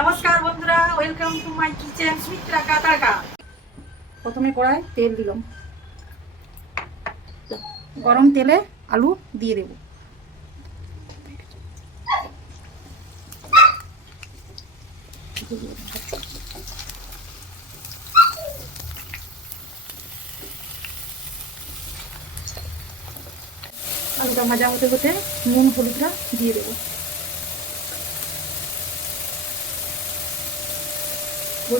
নমস্কার বন্ধুরা, welcome to my kitchen Sumitra Katarka. প্রথমে কড়াই তেল দিলাম, গরম তেলে আলু দিয়ে দেব। আলুটা ভাজা হতে হতে নুন হলুদটা দিয়ে দেবো।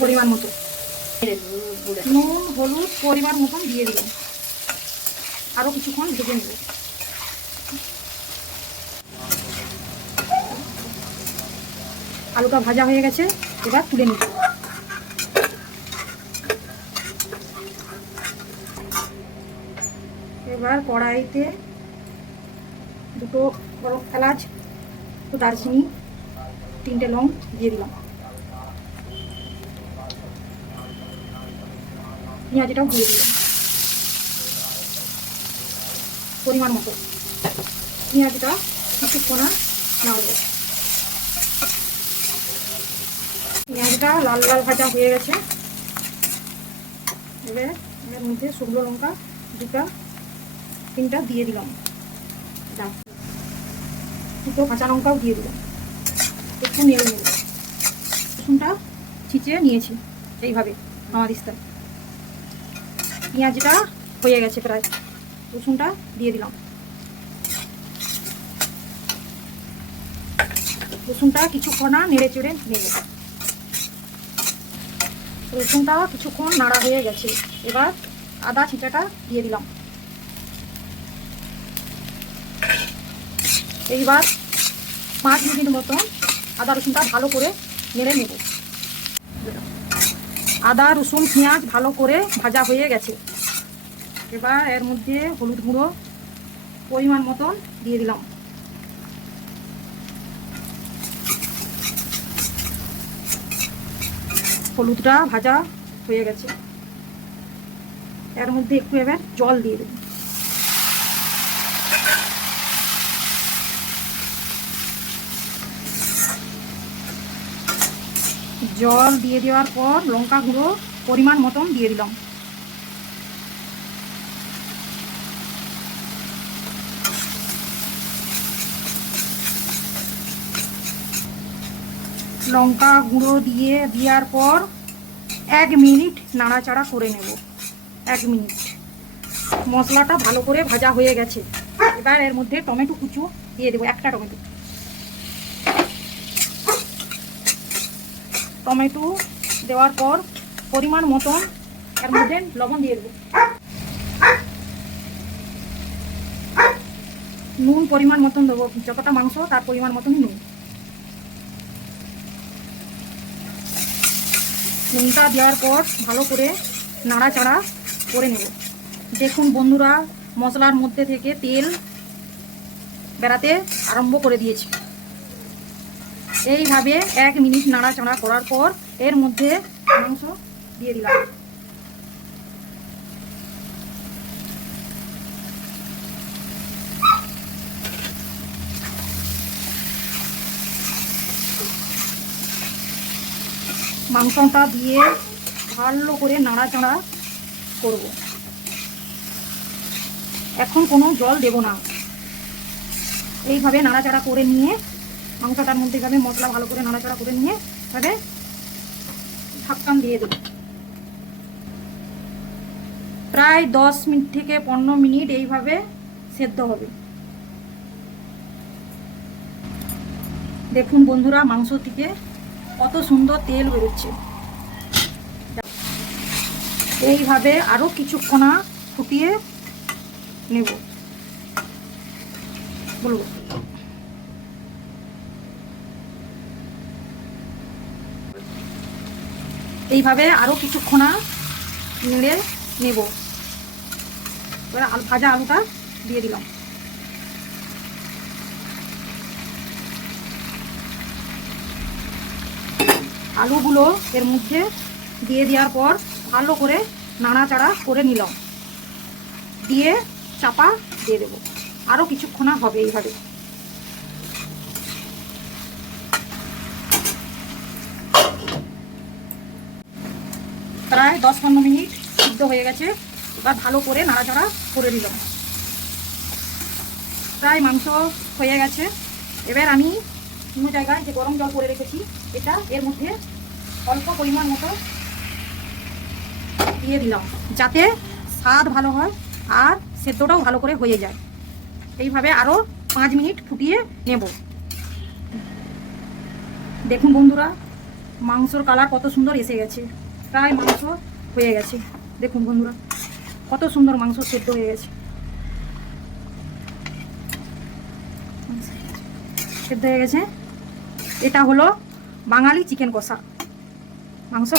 পরিমাণ মতো নুন হলুদ পরিমাণ মতন দিয়ে দিলাম। আরো কিছুক্ষণ ভেজে নেব। আলুটা ভাজা হয়ে গেছে, এবার তুলে নিব। এবার কড়াইতে দুটো বড় এলাচ, একটু দারচিনি, 3টে লং দিয়ে দিলাম। পেঁয়াজটাও দিয়ে দিলাম পরিমাণ মতো। পেঁয়াজটা কিছুক্ষণ নাড়ব। পেঁয়াজটা লাল লাল ভাজা হয়ে গেছে। এবার এর মধ্যে শুকনো লঙ্কা 2-3টা দিয়ে দিলাম। দুটো কাঁচা লঙ্কাও দিয়ে দিলাম। একটু নেড়ে নেব। রসুনটা ছিঁচে নিয়েছি এইভাবে আমার দিস্তায়। পেঁয়াজটা হয়ে গেছে প্রায়, রসুনটা দিয়ে দিলাম। রসুনটা কিছুক্ষণ নেড়ে চেড়ে নেব। রসুনটা কিছুক্ষণ নাড়া হয়ে গেছে। এবার আদা ছিঁচাটা দিয়ে দিলাম। এইবার 5 মিনিট মতন আদা রসুনটা ভালো করে নেড়ে নেব। আদা রসুন পেঁয়াজ ভালো করে ভাজা হয়ে গেছে। এবার এর মধ্যে হলুদ গুঁড়ো পরিমাণ মতন দিয়ে দিলাম। হলুদটা ভাজা হয়ে গেছে। এর মধ্যে একটু এবার জল দিয়ে দেব। জল দিয়ে দেওয়ার পর লঙ্কা গুঁড়ো পরিমাণ মতন দিয়ে দিলাম। লঙ্কা গুঁড়ো দিয়ে দেওয়ার পর 1 মিনিট নাড়াচাড়া করে নেব। 1 মিনিট। মশলাটা ভালো করে ভাজা হয়ে গেছে। এবার এর মধ্যে টমেটো কুচু দিয়ে দেবো, 1টা টমেটো। টমেটো দেওয়ার পর পরিমাণ মতন এর মধ্যে লবণ দিয়ে দেবো। নুন পরিমাণ মতন দেবো, যতটা মাংস তার পরিমাণ মতন নুন। নুনটা দেওয়ার পর ভালো করে নাড়াচাড়া করে নেব। দেখুন বন্ধুরা, মশলার মধ্যে থেকে তেল বেরাতে আরম্ভ করে দিয়েছি। এইভাবে 1 মিনিট নাড়াচাড়া করার পর এর মধ্যে মাংস দিয়ে দিলাম। মাংসটা দিয়ে ভালো করে নাড়াচাড়া করব। এখন কোনো জল দেব না। এইভাবে নাড়াচাড়া করে নিয়ে মাংসটার মধ্যে এইভাবে মশলা ভালো করে নাড়াচাড়া করে নিয়ে এভাবে ঢাকন দিয়ে দেব। প্রায় 10 মিনিট থেকে 15 মিনিট এইভাবে সেদ্ধ হবে। দেখুন বন্ধুরা, মাংস থেকে কত সুন্দর তেল বেরোচ্ছে। এইভাবে আরো কিছুক্ষণ ফুটিয়ে নেব। বলবো এইভাবে আরো কিছুক্ষণ নেড়ে নেব। এবার ভাজা আলুটা দিয়ে দিলাম। আলুগুলো এর মধ্যে দিয়ে দেওয়ার পর ভালো করে নাড়াচাড়া করে নিলাম। দিয়ে চাপা দিয়ে দেবো। আরো কিছুক্ষণ হবে এইভাবে। প্রায় 10-15 মিনিট সিদ্ধ হয়ে গেছে। এবার ভালো করে নাড়াচাড়া করে দিলাম। প্রায় মাংস হয়ে গেছে। এবার আমি অন্য জায়গায় যে গরম জল করে রেখেছি এটা এর মধ্যে অল্প পরিমাণ মতো দিয়ে দিলাম, যাতে স্বাদ ভালো হয় আর সেদ্ধটাও ভালো করে হয়ে যায়। এইভাবে আরও 5 মিনিট ফুটিয়ে নেব। দেখুন বন্ধুরা, মাংসর কালার কত সুন্দর এসে গেছে। প্রায় মাংস হয়ে গেছে। দেখুন বন্ধুরা, কত সুন্দর মাংস সেদ্ধ হয়ে গেছে। সেদ্ধ হয়ে গেছে। এটা হলো বাঙালি চিকেন কষা মাংস।